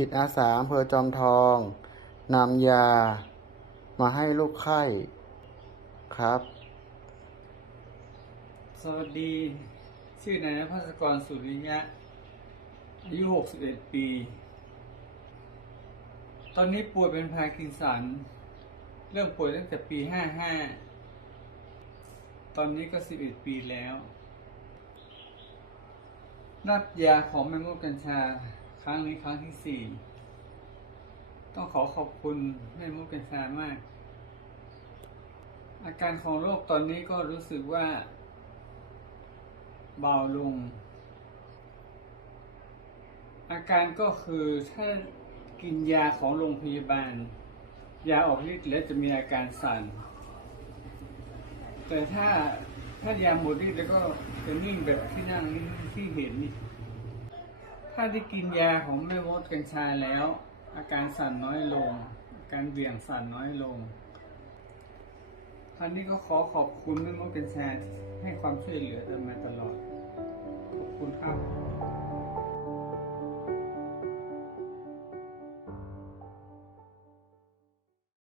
จิตอาสาอำเภอจอมทองนำยามาให้ลูกไข้ครับ สวัสดี ชื่อนายนภัสกรสุริยะ อายุ 61 ปี ตอนนี้ป่วยเป็นพาร์กินสัน เริ่มป่วยตั้งแต่ปี 55 ตอนนี้ก็ 11 ปีแล้ว รับยาของแมงมุมกัญชา ครั้งนี้ครั้งที่4ต้องขอขอบคุณแม่มุมกัญชามาก อาการของโรคตอนนี้ก็รู้สึกว่า เบาลง อาการก็คือถ้ากินยาของโรงพยาบาล ยาออกฤทธิ์แล้วจะมีอาการสั่น แต่ถ้าถ้ายาหมดฤทธิ์แล้วก็จะนิ่งแบบที่นั่งที่เห็นนี่ ถ้าได้กินยาของแม่มดกัญชาแล้ว อาการสั่นน้อยลง อาการเบี่ยงสั่นน้อยลงครั้นี้ก็ขอขอบคุณแม่มดกัญชาที่ให้ความช่วยเหลือมาตลอด ขอบคุณครับ